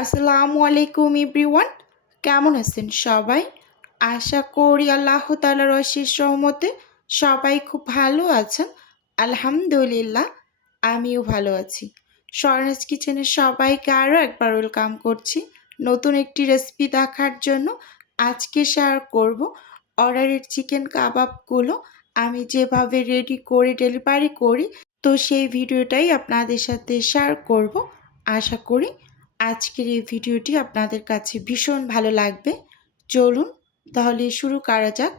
আসসালামু আলাইকুম ইব্রিওয়ান কেমন আছেন সবাই? আশা করি আল্লাহ তালার অশেষ রহমতে সবাই খুব ভালো আছেন। আলহামদুলিল্লাহ, আমিও ভালো আছি। স্বর্ণাজ কিচেনের সবাইকে আরও একবার ওয়েলকাম করছি নতুন একটি রেসিপি দেখার জন্য। আজকে শেয়ার করব অর্ডারের চিকেন কাবাবগুলো। আমি যেভাবে রেডি করে ডেলিভারি করি, তো সেই ভিডিওটাই আপনাদের সাথে শেয়ার করব। আশা করি আজকের এই ভিডিওটি আপনাদের কাছে ভীষণ ভালো লাগবে। চলুন তাহলে শুরু করা যাক।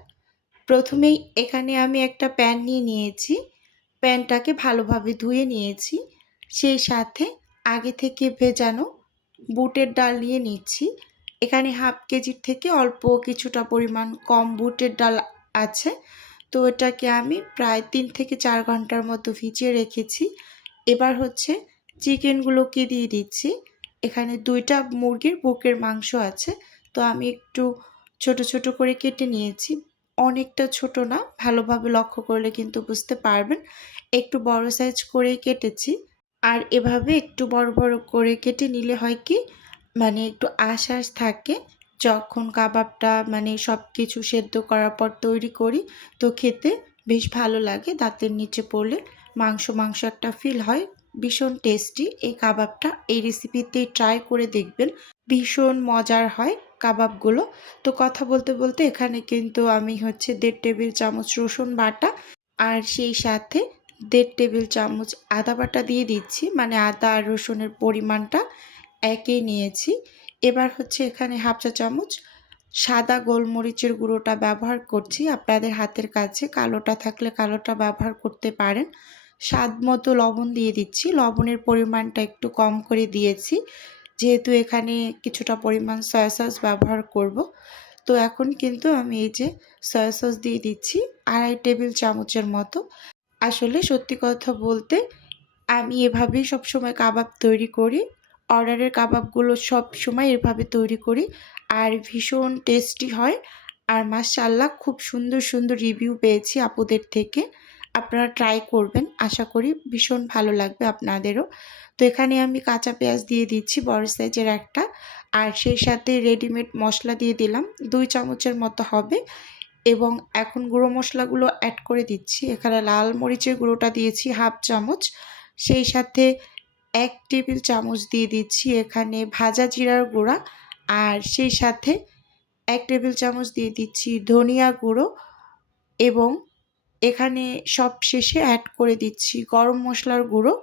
প্রথমেই এখানে আমি একটা প্যান নিয়ে নিয়েছি। প্যানটাকে ভালোভাবে ধুয়ে নিয়েছি। সেই সাথে আগে থেকে ভেজানো বুটের ডাল নিয়ে নিচ্ছি। এখানে হাফ কেজির থেকে অল্প কিছুটা পরিমাণ কম বুটের ডাল আছে। তো এটাকে আমি প্রায় তিন থেকে চার ঘণ্টার মতো ভিজিয়ে রেখেছি। এবার হচ্ছে চিকেনগুলোকে দিয়ে দিচ্ছি। এখানে দুইটা মুরগির বুকের মাংস আছে। তো আমি একটু ছোট ছোট করে কেটে নিয়েছি। অনেকটা ছোট না, ভালোভাবে লক্ষ্য করলে কিন্তু বুঝতে পারবেন। একটু বড় সাইজ করেই কেটেছি। আর এভাবে একটু বড় বড় করে কেটে নিলে হয় কি মানে একটু আশ্বাস থাকে। যখন কাবাবটা মানে সব কিছু সেদ্ধ করার পর তৈরি করি, তো খেতে বেশ ভালো লাগে। দাঁতের নিচে পড়লে মাংস মাংস একটা ফিল হয়। ভীষণ টেস্টি এই কাবাবটা। এই রেসিপিতেই ট্রাই করে দেখবেন, ভীষণ মজার হয় কাবাবগুলো। তো কথা বলতে বলতে এখানে কিন্তু আমি হচ্ছে দেড় টেবিল চামচ রসুন বাটা আর সেই সাথে দেড় টেবিল চামচ আদা বাটা দিয়ে দিচ্ছি। মানে আদা আর রসুনের পরিমাণটা একই নিয়েছি। এবার হচ্ছে এখানে হাফ চা চামচ সাদা গোলমরিচের গুঁড়োটা ব্যবহার করছি। আপনাদের হাতের কাছে কালোটা থাকলে কালোটা ব্যবহার করতে পারেন। স্বাদ মতো লবণ দিয়ে দিচ্ছি। লবণের পরিমাণটা একটু কম করে দিয়েছি। যেহেতু এখানে কিছুটা পরিমাণ সয়া সস ব্যবহার করব। তো এখন কিন্তু আমি এই যে সয়া সস দিয়ে দিচ্ছি আড়াই টেবিল চামচের মতো। আসলে সত্যি কথা বলতে আমি এভাবেই সবসময় কাবাব তৈরি করি। অর্ডারের কাবাবগুলো সব সময় এভাবে তৈরি করি। আর ভীষণ টেস্টি হয়। আর মাশাল্লাহ খুব সুন্দর সুন্দর রিভিউ পেয়েছি আপুদের থেকে। আপনারা ট্রাই করবেন। আশা করি ভীষণ ভালো লাগবে আপনাদেরও। তো এখানে আমি কাঁচা পেঁয়াজ দিয়ে দিচ্ছি, বড় সাইজের একটা। আর সেই সাথে রেডিমেড মশলা দিয়ে দিলাম। দুই চামচের মতো হবে। এবং এখন গুঁড়ো মশলাগুলো অ্যাড করে দিচ্ছি। এখানে লাল মরিচের গুঁড়োটা দিয়েছি হাফ চামচ। সেই সাথে এক টেবিল চামচ দিয়ে দিচ্ছি এখানে ভাজা জিরার গুঁড়া। আর সেই সাথে এক টেবিল চামচ দিয়ে দিচ্ছি ধনিয়া গুঁড়ো। এবং এখানে সব শেষে অ্যাড করে দিচ্ছি গরম মশলার গুঁড়ো।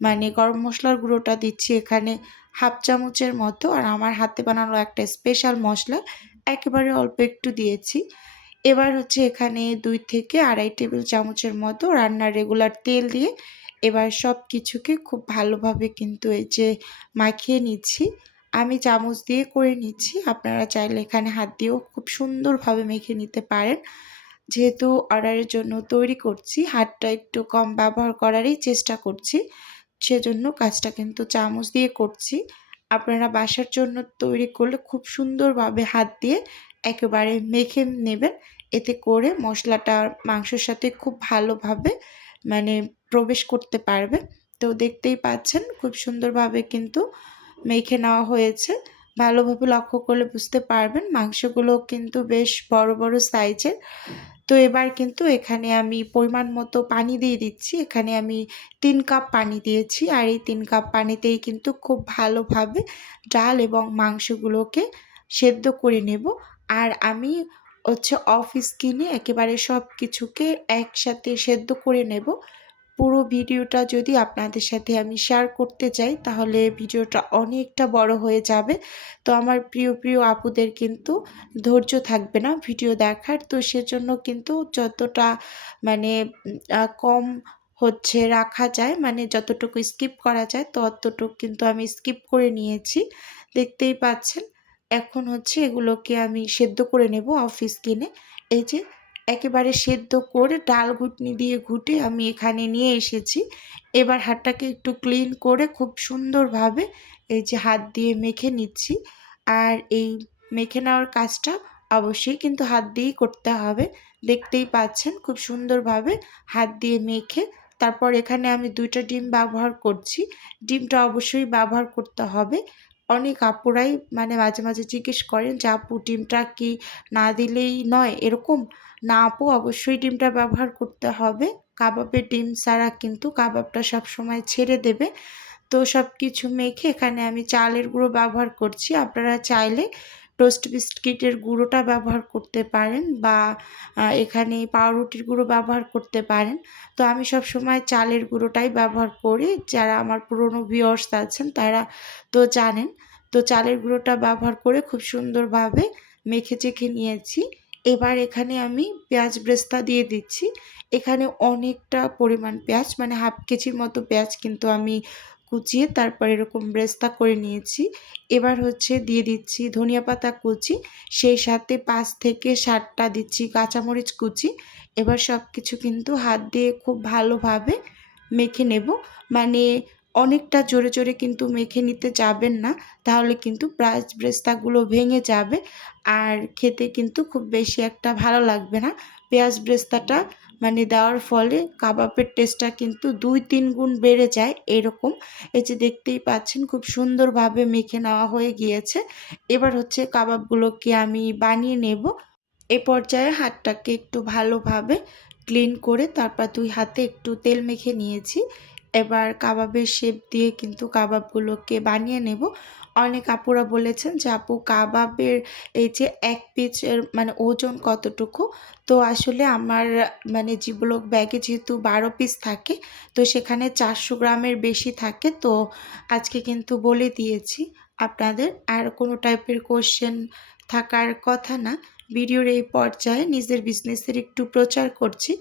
মানে গরম মশলার গুঁড়োটা দিচ্ছি এখানে হাফ চামচের মতো। আর আমার হাতে বানানো একটা স্পেশাল মশলা একেবারে অল্প একটু দিয়েছি। এবার হচ্ছে এখানে দুই থেকে আড়াই টেবিল চামচের মতো রান্নার রেগুলার তেল দিয়ে এবার সব কিছুকে খুব ভালোভাবে কিন্তু এই যে মাখিয়ে নিচ্ছি। আমি চামচ দিয়ে করে নিচ্ছি। আপনারা চাইলে এখানে হাত দিয়েও খুব সুন্দরভাবে মেখে নিতে পারেন। যেহেতু অর্ডারের জন্য তৈরি করছি, হাতটা একটু কম ব্যবহার করারই চেষ্টা করছি। সেজন্য কাজটা কিন্তু চামচ দিয়ে করছি। আপনারা বাসার জন্য তৈরি করলে খুব সুন্দরভাবে হাত দিয়ে একেবারে মেখে নেবেন। এতে করে মশলাটা মাংসর সাথে খুব ভালোভাবে মানে প্রবেশ করতে পারবে। তো দেখতেই পাচ্ছেন, খুব সুন্দরভাবে কিন্তু মেখে নেওয়া হয়েছে। ভালোভাবে লক্ষ্য করলে বুঝতে পারবেন, মাংসগুলো কিন্তু বেশ বড় বড় সাইজের। তো এবার কিন্তু এখানে আমি পরিমাণ মতো পানি দিয়ে দিচ্ছি। এখানে আমি তিন কাপ পানি দিয়েছি। আর এই তিন কাপ পানিতেই কিন্তু খুব ভালোভাবে ডাল এবং মাংসগুলোকে সেদ্ধ করে নেব। আর আমি হচ্ছে অফ স্কিনে একেবারে সব কিছুকে একসাথে সেদ্ধ করে নেব। পুরো ভিডিওটা যদি আপনাদের সাথে আমি শেয়ার করতে চাই, তাহলে ভিডিওটা অনেকটা বড় হয়ে যাবে। তো আমার প্রিয় প্রিয় আপুদের কিন্তু ধৈর্য থাকবে না ভিডিও দেখার। তো সেজন্য কিন্তু যতটা মানে কম হচ্ছে রাখা যায় মানে যতটুকু স্কিপ করা যায়, ততটুকু কিন্তু আমি স্কিপ করে নিয়েছি। দেখতেই পাচ্ছেন, এখন হচ্ছে এগুলোকে আমি সেদ্ধ করে নেব অফিস কিনে এই যে একেবারে সেদ্ধ করে ডাল ঘুটনি দিয়ে ঘুটে আমি এখানে নিয়ে এসেছি। এবার হাতটাকে একটু ক্লিন করে খুব সুন্দরভাবে এই যে হাত দিয়ে মেখে নিচ্ছি। আর এই মেখে নেওয়ার কাজটা অবশ্যই কিন্তু হাত দিয়েই করতে হবে। দেখতেই পাচ্ছেন খুব সুন্দরভাবে হাত দিয়ে মেখে তারপর এখানে আমি দুইটা ডিম ব্যবহার করছি। ডিমটা অবশ্যই ব্যবহার করতে হবে। অনেক আপুরাই মানে মাঝে মাঝে জিজ্ঞেস করেন যে, আপু, ডিমটা কি না দিলেই নয়? এরকম। না আপু, অবশ্যই ডিমটা ব্যবহার করতে হবে। কাবাবের ডিম ছাড়া কিন্তু কাবাবটা সবসময় ছেড়ে দেবে। তো সব কিছু মেখে এখানে আমি চালের গুঁড়ো ব্যবহার করছি। আপনারা চাইলে টোস্ট বিস্কিটের গুঁড়োটা ব্যবহার করতে পারেন বা এখানে পাউরুটির গুঁড়ো ব্যবহার করতে পারেন। তো আমি সব সময় চালের গুঁড়োটাই ব্যবহার করি। যারা আমার পুরনো ভিওর্স আছেন তারা তো জানেন। তো চালের গুঁড়োটা ব্যবহার করে খুব সুন্দরভাবে মেখে চেখে নিয়েছি। এবার এখানে আমি পেঁয়াজ ব্রেস্তা দিয়ে দিচ্ছি। এখানে অনেকটা পরিমাণ পেঁয়াজ মানে হাফ কেজির মতো পেঁয়াজ কিন্তু আমি কুচিয়ে তারপর এরকম ব্রেস্তা করে নিয়েছি। এবার হচ্ছে দিয়ে দিচ্ছি ধনিয়া পাতা কুচি, সেই সাথে পাঁচ থেকে সাতটা দিচ্ছি কাঁচামরিচ কুচি। এবার সব কিছু কিন্তু হাত দিয়ে খুব ভালোভাবে মেখে নেব। মানে অনেকটা জোরে জোরে কিন্তু মেখে নিতে যাবেন না, তাহলে কিন্তু প্রাইস ব্রেস্তাগুলো ভেঙে যাবে। আর খেতে কিন্তু খুব বেশি একটা ভালো লাগবে না। পেঁয়াজ ব্রেস্তাটা মানে দেওয়ার ফলে কাবাবের টেস্টটা কিন্তু দুই তিন গুণ বেড়ে যায় এরকম। এই যে দেখতেই পাচ্ছেন খুব সুন্দরভাবে মেখে নেওয়া হয়ে গিয়েছে। এবার হচ্ছে কাবাবগুলোকে আমি বানিয়ে নেব। এ পর্যায়ে হাতটাকে একটু ভালোভাবে ক্লিন করে তারপর দুই হাতে একটু তেল মেখে নিয়েছি। এবার কাবাবের শেপ দিয়ে কিন্তু কাবাবগুলোকে বানিয়ে নেব। অনেক আপুরা বলেছেন যে, আপু, কাবাবের এই যে এক পিচের মানে ওজন কতটুকু? তো আসলে আমার মানে জিবলক ব্যাগে যেহেতু বারো পিস থাকে, তো সেখানে চারশো গ্রামের বেশি থাকে। তো আজকে কিন্তু বলে দিয়েছি আপনাদের, আর কোনো টাইপের কোশ্চেন থাকার কথা না। ভিডিওর এই পর্যায়ে নিজের বিজনেসের একটু প্রচার করছি।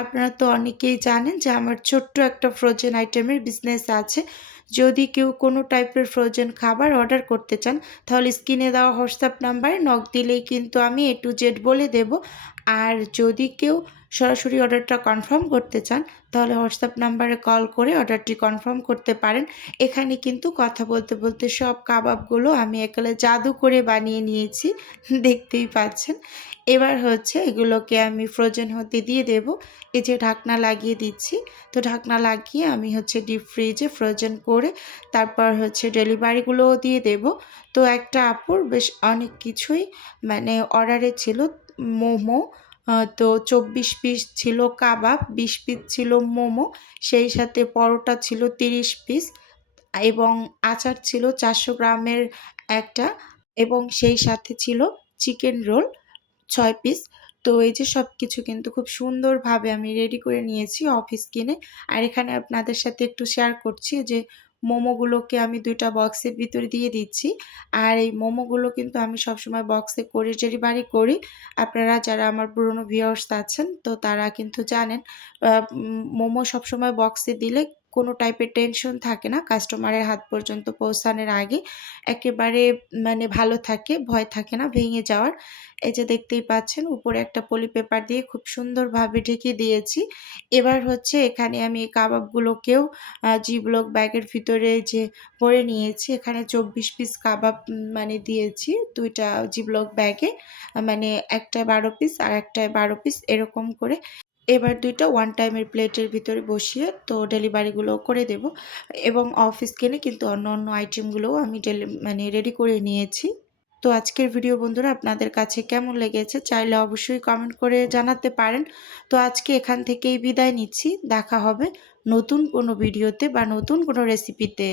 আপনারা তো অনেকেই জানেন যে আমার ছোট্ট একটা ফ্রোজেন আইটেমের বিজনেস আছে। যদি কেউ কোনো টাইপের ফ্রোজেন খাবার অর্ডার করতে চান, তাহলে স্ক্রিনে দেওয়া হোয়াটসঅ্যাপ নাম্বারে নক দিলেই কিন্তু আমি এ টু জেড বলে দেব। আর যদি কেউ সরাসরি অর্ডারটা কনফার্ম করতে চান, তাহলে হোয়াটসঅ্যাপ নাম্বারে কল করে অর্ডারটি কনফার্ম করতে পারেন। এখানে কিন্তু কথা বলতে বলতে সব কাবাবগুলো আমি একালে জাদু করে বানিয়ে নিয়েছি, দেখতেই পাচ্ছেন। এবার হচ্ছে এগুলোকে আমি ফ্রোজেন হতে দিয়ে দেব। এই যে ঢাকনা লাগিয়ে দিচ্ছি, তো ঢাকনা লাগিয়ে আমি হচ্ছে ডিপ ফ্রিজে ফ্রোজেন করে তারপর হচ্ছে ডেলিভারিগুলোও দিয়ে দেব। তো একটা আপুর বেশ অনেক কিছুই মানে অর্ডারে ছিল মোমো তো চব্বিশ পিস ছিল কাবাব, বিশ পিস ছিল মোমো, সেই সাথে পরোটা ছিল তিরিশ পিস এবং আচার ছিল চারশো গ্রামের একটা এবং সেই সাথে ছিল চিকেন রোল ছয় পিস। তো এই যে সব কিছু কিন্তু খুব সুন্দরভাবে আমি রেডি করে নিয়েছি অফিস কিনে। আর এখানে আপনাদের সাথে একটু শেয়ার করছি যে মোমোগুলোকে আমি দুইটা বক্সের ভিতরে দিয়ে দিচ্ছি। আর এই মোমোগুলো কিন্তু আমি সবসময় বক্সে করে ডেলিভারি করি। আপনারা যারা আমার পুরনো ভিউয়ার্স আছেন, তো তারা কিন্তু জানেন মোমো সবসময় বক্সে দিলে কোনো টাইপের টেনশন থাকে না। কাস্টমারের হাত পর্যন্ত পৌঁছানোর আগে একেবারে মানে ভালো থাকে, ভয় থাকে না, ভেঙে যাওয়ার। এই যে দেখতেই পাচ্ছেন, উপরে একটা পলি পেপার দিয়ে খুব সুন্দরভাবে ঢেকে দিয়েছি। এবার হচ্ছে এখানে আমি এই কাবাবগুলোকেও জিবলক ব্যাগের ভিতরে যে ভরে নিয়েছি, এখানে চব্বিশ পিস কাবাব মানে দিয়েছি। দুইটা জিবলক ব্যাগে মানে একটা বারো পিস আর একটায় বারো পিস এরকম করে এবার দুইটা ওয়ান টাইমের প্লেটের ভিতরে বসিয়ে তো ডেলিভারিগুলো করে দেব। এবং অফিস কেনে কিন্তু অন্য অন্য আইটেমগুলোও আমি ডেলি মানে রেডি করে নিয়েছি। তো আজকের ভিডিও বন্ধুরা আপনাদের কাছে কেমন লেগেছে চাইলে অবশ্যই কমেন্ট করে জানাতে পারেন। তো আজকে এখান থেকেই বিদায় নিচ্ছি। দেখা হবে নতুন কোনো ভিডিওতে বা নতুন কোনো রেসিপিতে